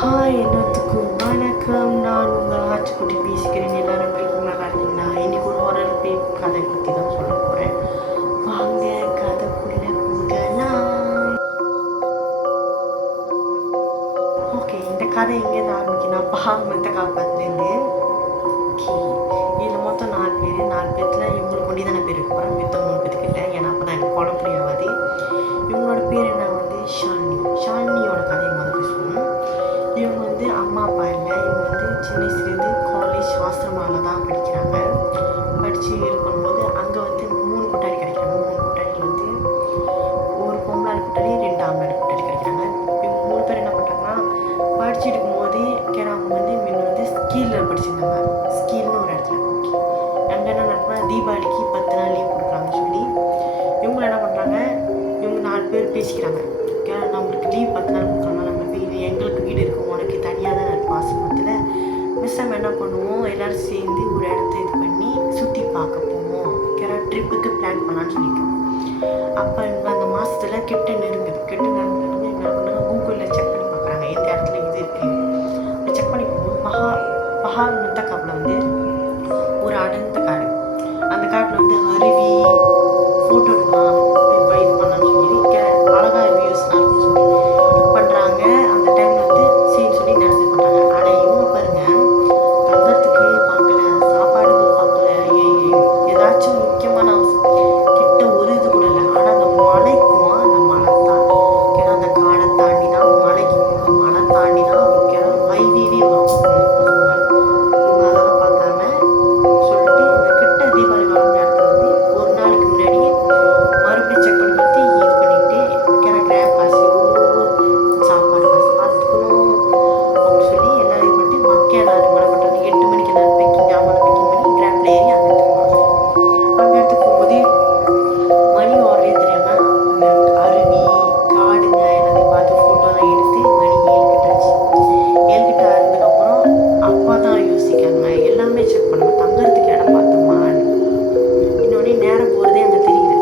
Hi எல்லாத்துக்கும் வணக்கம். நான் உங்கள் ஆச்சுக்குட்டி பேசிக்கிறேன். எல்லாரும் எப்படி நல்லா இருக்கீங்களா? இன்னைக்கு ஒரு ஹாரர் பேய் கதை பற்றி தான் சொல்ல போகிறேன். வாங்க கதைக்குள்ள போகலாம். ஓகே, இந்த கதை எங்கேருந்து ஆரம்பிக்குன்னா பாகமத்தை காப்பாத்துலேருந்து. ஓகே, இதில் மொத்தம் 4 பேர். 4 பேர்த்தில் இவங்களுக்கு ஒண்டி தானே பேர் இருக்க போகிறேன். மித்த 3 பேருக்கு இல்லை. ஏன்னா அப்போ தான் எனக்கு குழப்படி ஆகாது. இவங்களோட பேர் என்ன ஷாலினியோட கதையை முதல் பேசுவோம். இவங்க அம்மா அப்பா இல்லை. இவங்க சின்ன வயசுலேருந்து காலேஜ் ஆசிரமாவில் தான் படிக்கிறாங்க. படித்து இருக்கும்போது அங்கே 3 கூட்டாளி கிடைக்கிறாங்க. 3 கூட்டாளியில் ஒரு பொம்பளாள் கூட்டாளி, 2 ஆம்பளை கூட்டாளி கிடைக்கிறாங்க. இவங்க 3 பேர் என்ன பண்ணுறாங்கன்னா, படிச்சுட்டு இருக்கும்போது அவங்க முன்ன ஸ்கீலில் படிச்சிருந்தாங்க. ஸ்கீல்னு ஒரு இடத்துல. ஓகே, அங்கே என்ன நடக்குன்னா, தீபாவளிக்கு 10 நாள் லீவ் கொடுக்குறாங்கன்னு சொல்லி இவங்க என்ன பண்ணுறாங்க, இவங்க 4 பேர் பேசிக்கிறாங்க. நம்மளுக்கு லீவ் 10 நாள் கொடுக்குறாங்க, நம்ம வீடு எங்களுக்கு வீடு இருக்கும், உனக்கு தனியாக தான் இருக்கும் ஆசிரமத்தில். மிஸ் நம்ம என்ன பண்ணுவோம், எல்லோரும் சேர்ந்து ஒரு இடத்த இது பண்ணி சுற்றி பார்க்க போவோம், ட்ரிப்புக்கு பிளான் பண்ணலான்னு சொல்லியிருக்கோம். அப்போ இவங்க அந்த மாதத்தில் கிட்ட நெருங்குது. என்ன பண்ணாங்க, கூகுளில் செக் பண்ணி பார்க்குறாங்க எந்த இடத்துல இது இருக்குது. செக் பண்ணி பார்க்கும்போது மகாமுத்தக்காப்பில் ஒரு அடர்ந்த காடு. அந்த காட்டில் அருவி ஃபோட்டோ எடுக்கலாம், இப்போ இது பண்ணலான்னு சொல்லி அழகாக ரிவ்யூஸ்லாம் இருக்குன்னு சொல்லி பண்ணுறாங்க. அந்த டைமில் சரின்னு சொல்லி நடந்து பண்ணுறாங்க. ஆனால் இவங்க பாருங்கள், தங்கறதுக்கு பார்க்கல, சாப்பாடுக்கு பார்க்கல, ஏதாச்சும் முக்கியமான கிட்ட ஒரு இது கூட இல்லை. ஆனால் அந்த மலைக்கும் அந்த மலை தான் அந்த காடை தாண்டி தான் மலைக்கு போகணும். மலை தாண்டி தான் ஹைவேவே வரும். இவங்க அதெல்லாம் பார்க்காம சொல்லிட்டு இந்த கிட்ட தீபாவளி வரும் நேரத்தில் ஒரு நாளைக்கு முன்னாடி மறுபடியும் செக் பண்ணி பார்த்து இது பண்ணிட்டு கிராப் காசு, சாப்பாடு காசு பார்த்துக்கணும் அப்படின்னு சொல்லி எல்லாம் இது பண்ணிட்டு மக்கள் எல்லாரும் என்ன பண்ணுறாங்க, 8 மணிக்கு எல்லாரும் பேக்கிங் ஜாமான் பேக்கிங் பண்ணி கிராப்பில் ஏறி அந்த இடத்துக்கு போகிறாங்க. அந்த இடத்துக்கு போகும்போது மணி ஓடுறே தெரியாமல் அந்த அருவி காடுங்க எல்லாத்தையும் பார்த்து ஃபோட்டோலாம் எடுத்து மணி 7 கிட்ட ஆச்சு. 7 கிட்ட ஆனதுக்கப்புறம் அப்பா தான் யோசிக்காங்க, எல்லாமே செக் பண்ணுங்க, தங்கறதுக்கு இடம் பார்த்தோமான்னு. இன்னொன்னே நேரம் போகிறதே அங்கே தெரியுது.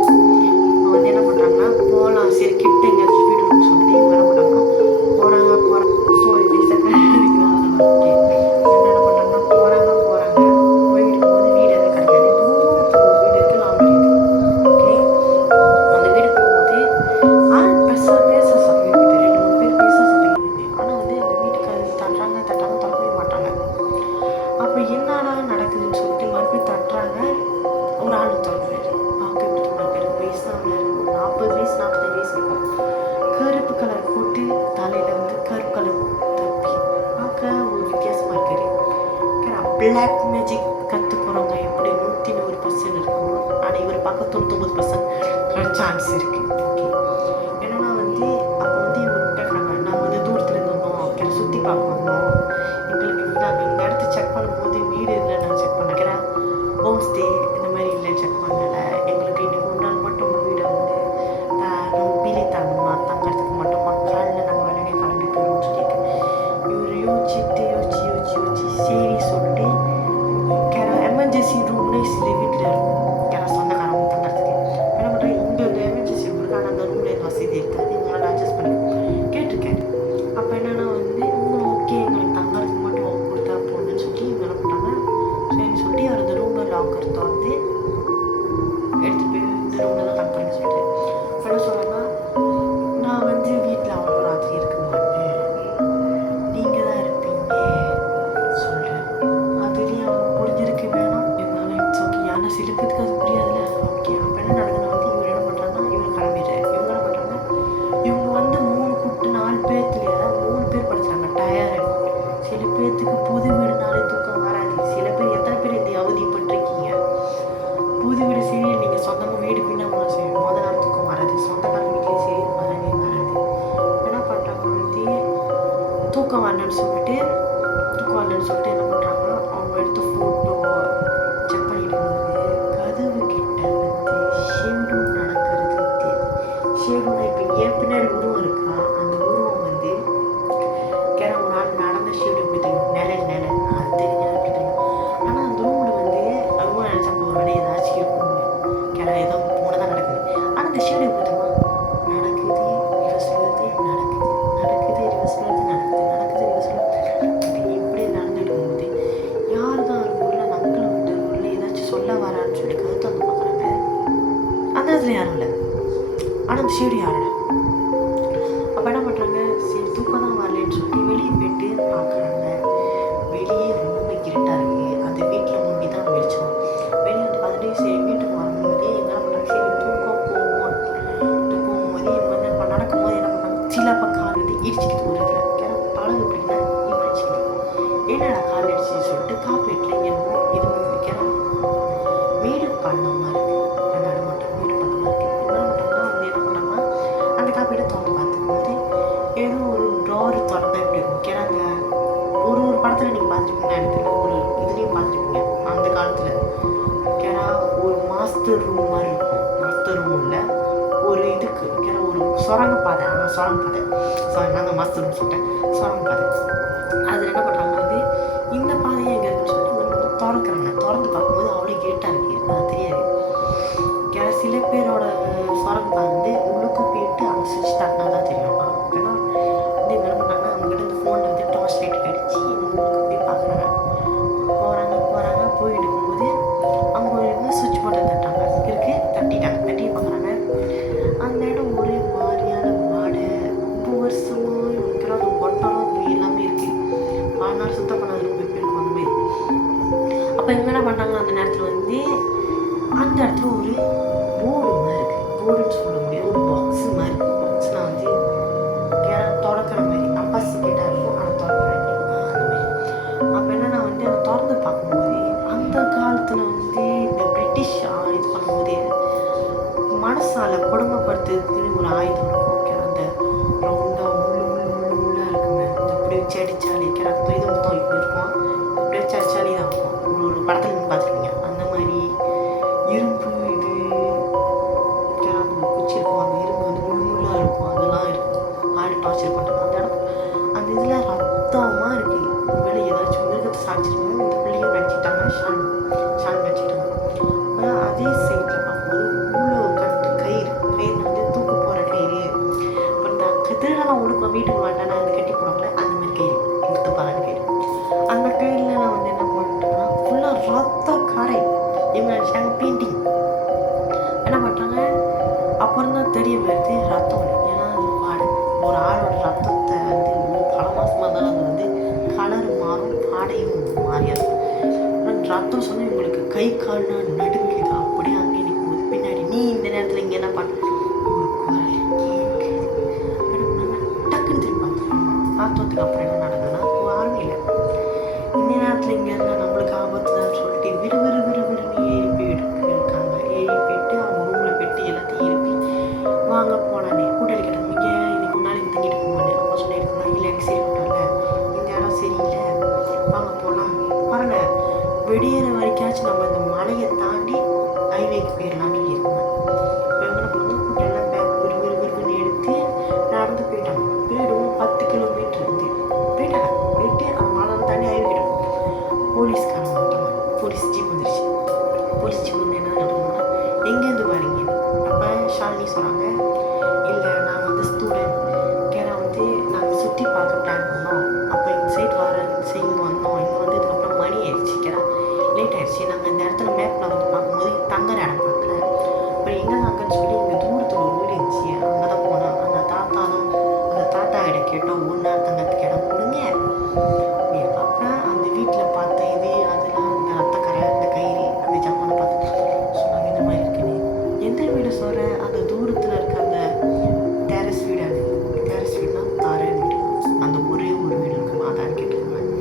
அவங்க என்ன பண்ணுறாங்கன்னா, போகலாம் சரி கிட்ட எங்கேயாச்சும் வீடு இருக்குன்னு சொல்லிட்டு இவங்க என்ன பண்ணுறாங்கன்னா போகிறாங்க. ஸோ இது செகண்ட் ஓகே, என்ன பண்ணுறாங்கன்னா போகிறாங்க. போயிட்டு இருக்கும்போது வீடு எதுவும் கிடைக்காது. தூரத்தில் ஒரு வீடு இருக்குது, லாங் தெரியுது. ஓகே, அந்த வீடு போகும்போது ஆள் பேச சத்தம் இருக்குது. 2-3 பேர் பேச சத்தம் இருக்குது. ஆனால் அந்த வீட்டுக்கு அது தட்டுறாங்க திறக்கவே மாட்டாங்க. அப்போ என்னடா நடக்குதுன்னு சொல்லிட்டு மறுபடியும் தட்டுறாங்க. ஒரு ஆள் திறக்கிறாரு. பார்க்க எப்படி தோணும், பேர் வயசு தான் 40 வயசு 45 வயசு இருக்கும். கருப்பு கலர் போட்டு தலையில் கருப்பு கலர் தப்பி பார்க்க ஒரு வித்தியாசமாக இருக்காரு. பிளாக் மேஜிக் கற்று போகிறவங்க எப்படி 100% இருக்கும். ஆனால் இவர் பார்க்க 99% சான்ஸ் இருக்குது. ஓகே, என்னன்னா அப்போ இவங்க கேட்குறாங்க, நாங்கள் தூரத்துலேருந்து வந்தோம், சுற்றி பார்க்க வந்தோம், எங்களுக்கு நாங்கள் இந்த இடத்த செக் பண்ணும்போது வீடு இல்லை, நான் செக் பண்ணிக்கிறேன், ஹோம் ஸ்டே இந்த மாதிரி இல்லை, செக் பண்ணல, எங்களுக்கு இன்னைக்கு ஒரு நாள் மட்டும் உங்கள் வீடை பிலி தரணுமா, தங்கறதுக்கு மட்டும் காலையில் நாங்கள் உடனே கிளம்பி போயிடுவோம்னு சொல்லியிருக்கேன். இவர் யோசிச்சுட்டு சரி சொல்லிட்டு எமர்ஜென்சி ரூம்னு சில வீட்டில் இருக்கும், சொந்தக்காரங்க தங்கறதுக்கு என்ன பண்ணுறேன், இங்கே எமர்ஜென்சி ரூம் இருக்குது, ஆனால் அந்த ரூமில் எதுவும் வசதி இருக்காது, இவங்களால அட்ஜஸ்ட் பண்ணி கேட்டிருக்கேன். அப்போ என்னென்னா இவங்க ஓகே எங்களுக்கு தங்கறதுக்கு மட்டும் கொடுத்தா போகணுன்னு சொல்லி இவங்க என்ன பண்ணுறாங்க, சரின்னு சொல்லி அவர் இந்த ரூமில் லாக்கர் திறந்து எடுத்துகிட்டு போய் இந்த ரூமில் தான் லாக் பண்ணி சொல்லிட்டு என்ன சொல்கிறாங்க, நான் வீட்டில் அவ்வளோ ராத்திரி இருக்க மாட்டேன், நீங்கள் தான் இருப்பீங்க சொல்கிறேன். அதுலேயும் அவங்க புரிஞ்சிருக்கு வேணாம், இருந்தாலும் இட்ஸ் ஓகே. ஆனால் சில பேருக்கு அது புரியாதுல்ல. ஓகே, அப்போ என்ன நடக்குதுன்னா இவர் என்ன பண்ணுறாங்கன்னா, இவர் கிளம்பிடுறாரு. இவங்க என்ன பண்ணுறாங்க, இவங்க 4 பேர்த்துல 3 பேர் படிச்சாங்க டயர்டு. சில பேர்த்துக்கு புது வீடுனாலே தூக்கம் வராது. சில பேர் எத்தனை பேர் இந்த அவதிப்பட்டிருக்கீங்க, புது வீடு சரி, நீங்கள் சொந்தமாக வீடு பின்னா சரி, முதல் நாள் தூக்கம் வராது, சொந்தக்கார வீட்லேயும் சரி வரவே வராது. என்ன பண்ணுறாங்க, தூக்கம் வரலன்னு சொல்லிட்டு என்ன பண்ணுறாங்கன்னா, அவங்க எடுத்த ஃபோட்டோ செக் பண்ணிட்டு போகுது. கதவு கிட்ட ஷேடும் நடக்கிறது. ஷேடுனா இப்போ ஏன் பின்னாடி உருவம் இருக்கா, அந்த உருவம் ஒரு ஆள் நடந்த ஷேடு எப்படி தெரியும், நிழல் அது தெரிஞ்சது எப்படி தெரியும். ஆனால் அந்த ரூமில் அவங்க நினச்சாங்க ஒரு வேலை ஏதாச்சும் இருக்கும், ஏதோ போனதான் நடக்குது. ஆனால் அந்த ஷேடு எப்படி தெரியுமா, நடக்குது ரிவர்ஸ் வருது, நடக்குது ரிவர்ஸ் வருது, நடக்குது ரிவர்ஸ் சுரங்கப்பாதை சுரங்கப்பாதை நான் தான் மஸ்துன்னு சொல்லிட்டேன். சுரங்கப்பாதை அதில் என்ன பண்ணுறாங்க வந்து இந்த பாதையை எங்கே இருக்குன்னு சொல்லிட்டு வந்து திறக்கிறாங்க. திறந்து பார்க்கும்போது அவ்வளோ கேட்டாக இருக்குது, அது தெரியாது. சில பேரோட சுரங்கப்பாதை வந்து உள்ளுக்கு போயிட்டு அங்கே சுவிட்ச் தட்டினா தான் தெரியும். அப்படின்னா வந்து என்ன பண்ணாங்கன்னா அவங்ககிட்ட இந்த ஃபோனில் வந்து டார்ச் லைட் அடித்து உள்ளுக்கு போய் பார்க்குறாங்க. போகிறாங்க போயிட்டு இருக்கும்போது அவங்க வந்து சுவிட்ச் போர்ட்டை தட்டாங்க தட்டிட்டாங்க. தட்டி பார்க்குறாங்க அந்த இடம் ஒரே மாதிரியான வாடை, ரொம்ப வருஷமாக இருக்கிற அந்த ஒட்டலம் எல்லாமே இருக்குது. வாழ்நாள் சுத்தம் பண்ணாது ரொம்ப பேருக்கு அந்த மாதிரி. அப்போ இவங்க என்ன பண்ணாங்க, அந்த நேரத்தில் வந்து அந்த இடத்துல ஒரு போர்டு மாதிரி இருக்குது. போர்டுன்னு சொல்ல முடியாது, ஒரு பாக்ஸ் மாதிரி இருக்குது. பாக்ஸ்னால் வந்து தொடக்கிற மாதிரி அப்பாசிக்கேட்டாக இருக்கும், ஆனால் தொடக்கிற அந்த மாதிரி. அப்போ என்னென்னா வந்து அதை திறந்து பார்க்கும்போது அந்த காலத்தில் வந்து இந்த பிரிட்டிஷ் இது பண்ணும்போது மனசால கொடுமைப்படுத்துறதுக்குன்னு ஒரு ஆயுதம் இருக்கும். அந்த ரவுண்டாக முள்ளாக இருக்குங்க, இந்த இப்படி வச்சு அடித்தாலே ரத்தம் இது மொத்தம் இப்படி இருக்கும், இப்படி வச்சு அடித்தாலே தான் இருக்கும். ஒரு படத்தில் நீங்கள் பார்த்துருக்கீங்க அந்த மாதிரி. இரும்பு இது அந்த குச்சி இருக்கும், அந்த இரும்பு வந்து முள்ளாக இருக்கும், அதெல்லாம் இருக்கும். ஆடு டார்ச்சர் பண்ணுறது அந்த இடம், அந்த இதில் ரத்தமாக இருக்குது. ஒருவேளை ஏதாச்சும் மிருகத்தை சாய்ச்சிருக்கணும் இந்த பிள்ளையும் நினச்சிட்டாங்க, ஷான் நினச்சிட்டாங்க. ஆனால் அதே சைடில் பார்க்கும்போது இவ்வளோ கயிறு வந்து தூக்கு போகிற கயிறு. இப்போ இந்த திருடெல்லாம் உடுப்பா வீட்டுக்கு மாட்டானா அது கட்டி போடுவாங்களே அந்த மாதிரி கயிறு, எடுத்து பாருங்க கயிறு. அந்த கயிறுலாம் வந்து என்ன பண்ணிட்டோம்னா ஃபுல்லாக ரத்த கரை. இவங்க நினச்சாங்க பெயிண்டிங். என்ன பண்ணுறாங்க, அப்புறம் தான் தெரிய வருது ரத்தம். ஏன்னா அது பாடு ஒரு ஆளோட ரத்தத்தை வந்து பல மாதமாக தான் அது வந்து கலர் மாறும், பாடையும் மாறியாது. ரத்தம் சொன்னால் இவங்களுக்கு கை கால்னா நடுங்குது. அப்படியே அங்கே நிற்கும்போது பின்னாடி நீ இந்த நேரத்தில் இங்கே என்ன பண்ண ஒரு குரல் கேட்குது. டக்குன்னு திரும்பி பார்த்ததுக்கு அப்புறம் என்ன நடந்ததுன்னா யாருமே இல்லை. இந்த நேரத்தில் இங்கே இருந்தால் நம்மளுக்கு ஆபத்து தான் சொல்லிட்டு விறுவிறுன்னு ஏறி போயிட்டு இருக்காங்க. ஏறி போயிட்டு அவங்க ரூமில் போயிட்டு எல்லாத்தையும் எழுப்பி வாங்க போனானே கூட்டணி கிடக்கு இங்கே இதுக்கு முன்னாடி தங்கிட்டு போவானே அப்போ சொல்லியிருக்கோம். இல்லை எனக்கு சரி விட்டால இந்த இடம் சரியில்லை, வாங்க போகலாம் பரவாயில்ல, வெடியிற வரைக்காச்சும் நம்ம இந்த மலையை தாண்டி ஹைவேக்கு போயிடலான்னு சொல்லியிருக்காங்க. இப்போ என்ன பண்ணணும், கூட்டெல்லாம் பேக் விறுவிறுன்னு எடுத்து நடந்து போயிட்டாங்க. போயிடுவோம் 10 கிலோமீட்டர் இருந்து போயிட்டாங்க. போயிட்டு அந்த மலை தாண்டி ஹைவே கிட்டோம். போலீஸ்காரங்க வந்துட்டாங்க. போலீஸ் ஜீப் வந்துருச்சு. போலீஸ் ஜீப் வந்து என்ன நடக்கணும்னா எங்கேருந்து வரீங்க? அப்போ ஷாலினி சொல்கிறாங்க, இல்லை நான் வந்து ஸ்டூடெண்ட் கேரா வந்து நாங்கள் சுற்றி பார்க்க பிளான் பண்ணோம். அப்போ இந்த சைட் இங்கே வந்தோம். இங்கே வந்ததுக்கப்புறம் மணி ஆயிடுச்சு, கேரா லேட் ஆயிடுச்சு. நாங்கள் இந்த இடத்துல மேப்பில் வந்து பார்க்கும்போது தங்குற இடம் பார்க்கல. அப்புறம் எங்கே அங்கன்னு சொல்லி இங்கே தூரத்தில் ஒரு வீடு இருந்துச்சு, அங்கே தான் போனோம். அந்த தாத்தா இடம் கேட்டோம், ஒரு நாள் தங்கறதுக்கு இடம் கொடுங்க. அப்புறம் அந்த வீட்டில் பார்த்த இது அதெல்லாம் இந்த ரத்தக்கரை, இந்த கயிறு, அந்த ஜாமானை பார்த்து சொன்னாங்க இந்த மாதிரி இருக்குன்னு. எந்த வீடு சொல்கிறேன், அந்த தூரத்தில் இருக்க அந்த டேரஸ் வீடு. அது டேரஸ் வீடுனா தாரை வீடு, அந்த ஒரே ஒரு வீடு இருக்குமா அதான் கேட்டிருக்காங்க.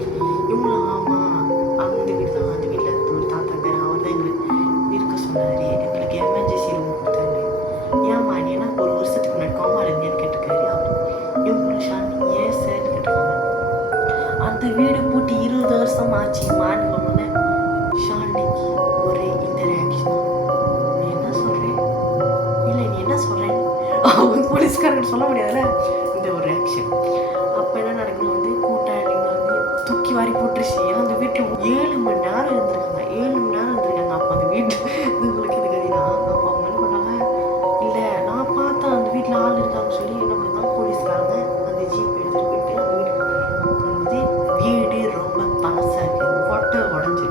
இவங்களும் ஆமாம் அந்த வீடு தான், அந்த வீட்டில் ஒரு தாத்தா பேர், அவர் தான் எங்களுக்கு இருக்க சொன்னார், எங்களுக்கு எமர்ஜென்சி ரூம் கொடுத்தாரு. ஏம்மா நீ ஏன்னா ஒரு வருஷத்துக்கு முன்னாடி கோமா இருந்தேன்னு கேட்டுக்காரு அவர். இவங்களும் ஷாலினி ஏன் சார்னு கேட்டுருக்காங்க. அந்த வீடு போட்டு 20 வருஷம் ஆச்சு மாநிலம்னு ஷாலினிக்கு ஒரு இந்த ரியாக்ஷன். நீ என்ன சொல்கிறேன், இல்லை நீ என்ன சொல்கிறேன் அவங்க போலீஸ்காரங்க சொல்ல முடியாதுல்ல, இந்த ஒரு ரியாக்ஷன். அப்போ என்ன நடக்கணும் வந்து கூட்டாளிங்க வந்து தூக்கி வாரி போட்டுருச்சு. ஏன்னா அந்த வீட்டில் 7 மணி நேரம் இருந்திருக்காங்க. 7 மணி நேரம் இருந்திருக்காங்க. அப்போ அந்த வீட்டு உங்களுக்கு இது கதினா அப்போ அவங்க என்ன பண்ணாங்க, இல்லை நான் பார்த்தேன் அந்த வீட்டில் ஆள் இருக்காங்கன்னு சொல்லி என்ன பண்ணாங்க போலீஸ்காரங்க அந்த ஜீப் எடுத்துகிட்டு போயிட்டு அந்த வீட்டுக்கு வீடு ரொம்ப பழசாக இருக்குது, கொட்டை உடஞ்சி.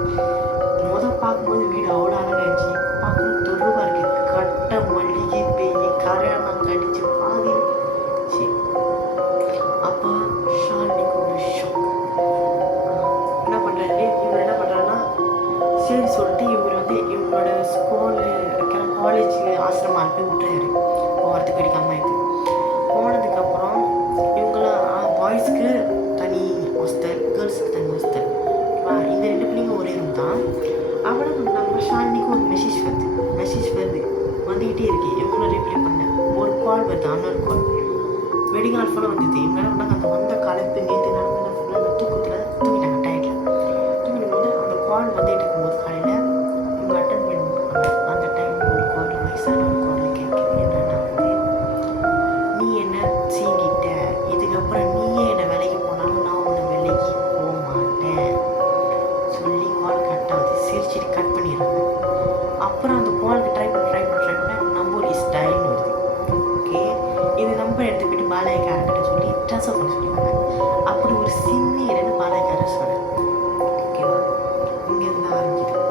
பார்க்கும்போது வீடு அவ்வளோ அழகாச்சு. பார்க்கணும் தொழுவாக இருக்குது, கட்டை மல்லிகை பெய்ய கரையானாங்க அடிச்சு பாதி. சரி அப்போ ஷாலினிக்கு ஒரு ஷாக். என்ன பண்ணுறாரு இவர், என்ன பண்ணுறாருன்னா சரி சொல்லிட்டு இவர் வந்து இவங்களோட ஸ்கூலு காலேஜ் ஆசிரமா போய் விட்டுறாரு. போகிறதுக்கு வெடிக்காமல் இது போனதுக்கப்புறம் இவங்களாம் பாய்ஸ்க்கு தனி ஹாஸ்டல், கேர்ள்ஸுக்கு தனி ஹாஸ்டல். இந்த 2 பிள்ளைங்க ஒரே ரூம் தான். அவளும் நம்ம ஷாலினிக்கு ஒரு மெசேஜ் வருது வந்துக்கிட்டே இருக்கு. இவங்களும் ரிப்ளை பண்ண ஒரு கால் வருது, அன்னொரு கால் வெடிகால் ஃபுல்லாக வந்தது. இவங்க என்ன பண்ணாங்க, அந்த வந்த காலத்து நேற்று நடந்த ஃபுல்லாக அந்த தூக்கத்தில் தூங்கிட்டாங்க. டயர்டில் தூங்கிடும் போது அந்த கால் வந்துட்டு இருக்கும்போது காலையில் இவங்க அட்டன் பண்ணிருக்காங்க. அந்த டைம் ஒரு கால் வயசான ஒரு கால் கேட்குது. என்னன்னா வந்து நீ வேலைக்கு போக மாட்டேன் சொல்லி கால் கட் ஆகுது. சிரிச்சிட்டு கட் பண்ணிடுறாங்க. அப்புறம் அந்த காலுக்கு ட்ரை பண்ண நம்பர் இஸ் டயல்னு வருது. ஓகே, இந்த நம்பர் எடுத்து போயிட்டு பாலாய்க்காரர்கிட்ட சொல்லி ட்ரான்ஸ்ஃபர் பண்ண சொல்லிடுவாங்க. அப்படி ஒரு சின்ன பாலாய்க்காரர் சொல்கிறேன். ஓகேவா, இங்கேருந்து தான் ஆரம்பிக்குது.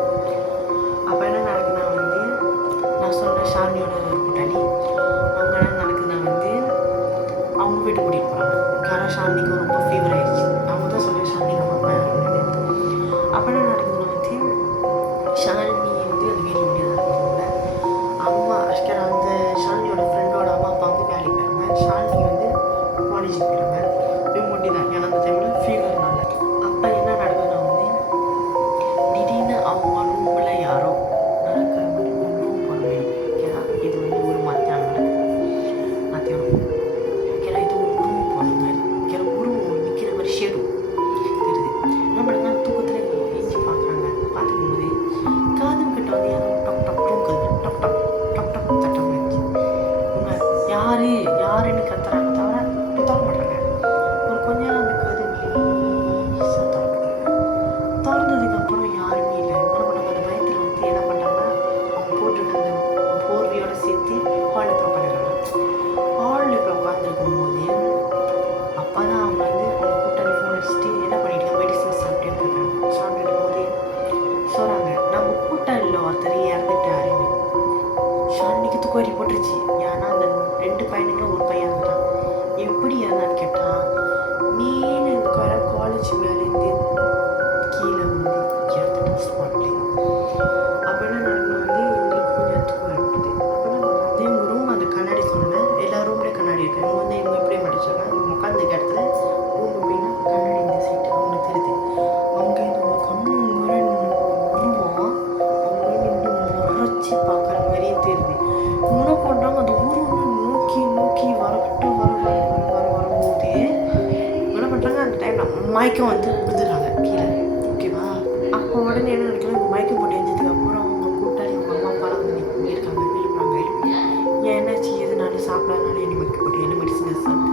அப்போ என்ன நடக்குதுன்னா வந்து நான் சொன்ன ஷாலினியோட கூட்டாளி அவங்க என்ன நடக்குதுன்னா வந்து அவங்க வீட்டுக்கு கூட்டிகிட்டு போகிறாங்க. காரணம் ஷாலினிக்கு ரொம்ப ஃபீவர் ஆயிடுச்சு. அவங்க தான் சொல்லுவேன் ஷாலினிக்கு அம்மா அப்பா யாருன்னு. அப்போ என்ன நடக்குதுன்னா வந்து ஷாலினி வந்து அது வீட்டில் முடியாத இருக்கிறதுனால அம்மா அந்த ஷாலினியோட ஃப்ரெண்டோட அம்மா அப்பா வந்து வேலைக்கு போயிடுறாங்க. ஷாலினி வந்து காலேஜுக்கு போயிடுறாங்க. இவங்க ஒண்டி தான், ஏன்னா அந்த டைமில் ஃபீவர்னால. அப்போ என்ன நடக்குதுன்னா வந்து திடீர்னு அவங்க ரூமில் யாரோ நடக்கிற மாதிரி ரூம் பண்ணுவேன். ஓகேவா, இது வந்து ஒரு மத்தியானம் ஓகேவா, இது ஒரு ரூம் போன மாதிரி ஓகேவா, உருவம் நிற்கிற மாதிரி ஷேடும் தெரியுது. என்ன பண்ணுறாங்க, தூக்கத்தில் எஞ்சி பார்க்குறாங்க. பார்த்துக்கும் போது காது கிட்ட வந்து யாரோ டக் டக் தூக்குது. டக் டக் டக் டக் தட்ட மாதிரி இவங்க யாருன்னு கத்துறாங்க தவிர திறக்க மாட்டாங்க. ஒரு கொஞ்ச நேரம் அந்த கது திறந்ததுக்கப்புறம் யாருமே இல்லை. என்ன பண்ணாங்க, அந்த பயத்தில் வந்து என்ன பண்ணுறாங்க, அவங்க போட்டிருக்க அந்த போர்வையோட சேர்த்து ஹாலில் போய் உட்காந்துருக்காங்க. ஹாலில் போய் உட்காந்துருக்கும் போது அப்போ தான் அவங்க வந்து அவங்க கூட்டாளி ஃபோன் அடிச்சுட்டு என்ன பண்ணிட்டு மெடிசன் சாப்பிட்டேன்னு கேட்குறாங்க. சாப்பிட்டுட்டு போது சொல்கிறாங்க, நம்ம கூட்டாளியில் ஒருத்தர் இறந்துட்டாருன்னு. ஷாலினிக்கு தூக்கி போட்டுருச்சு. ஏன்னா அந்த 2 பையனுங்களும் ஒரு பையன் இருந்தான். எப்படி இருந்தான்னு கேட்டால் மேலே இருக்கிற காலேஜ் மேலேருந்து கீழே வந்து இறந்துட்டான் ஸ்பாட்லேயே. அப்போ என்ன நடக்கணும் வந்து எங்களுக்கு கொஞ்சம் தூக்கம் இருக்குது. அப்போ என்ன பண்ணுறாங்க, இவங்க ரூம் அந்த கண்ணாடி சொன்னேன், எல்லா ரூம்லேயும் கண்ணாடி இருக்குது. இவங்க வந்து இவங்க எப்படி மடிச்சாங்க, இவங்க உட்காந்துருக்க இடத்துல ரூம் எப்படின்னா கண்ணாடி இந்த சீட்டு அவங்களுக்கு தெரியுது. அவங்க இந்த ஒரு கண்ணு உருவம் அவங்க நின்று முறைச்சி பார்க்குற மாதிரியே தெரியுது. என்ன பண்ணுறாங்க, அந்த உருவம் நோக்கி வரும்போது என்ன பண்ணுறாங்க, அந்த டைமில் மயக்கம் வந்து விழுந்துடுறாங்க கீழே. ஓகேவா, அப்போ உடனே என்ன நினைக்கலாம், மயக்கம் போட்டு எழுந்ததுக்கப்புறம் அவங்க கூட்டாளி அவங்க அம்மா அப்பாலாம் வந்து இருக்காங்க. எழுப்புறாங்க. என்னாச்சு எதுனாலும் சாப்பிடாதனால என்ன மயக்கம் போட்டு என்ன மெடிசன் எடுத்துங்க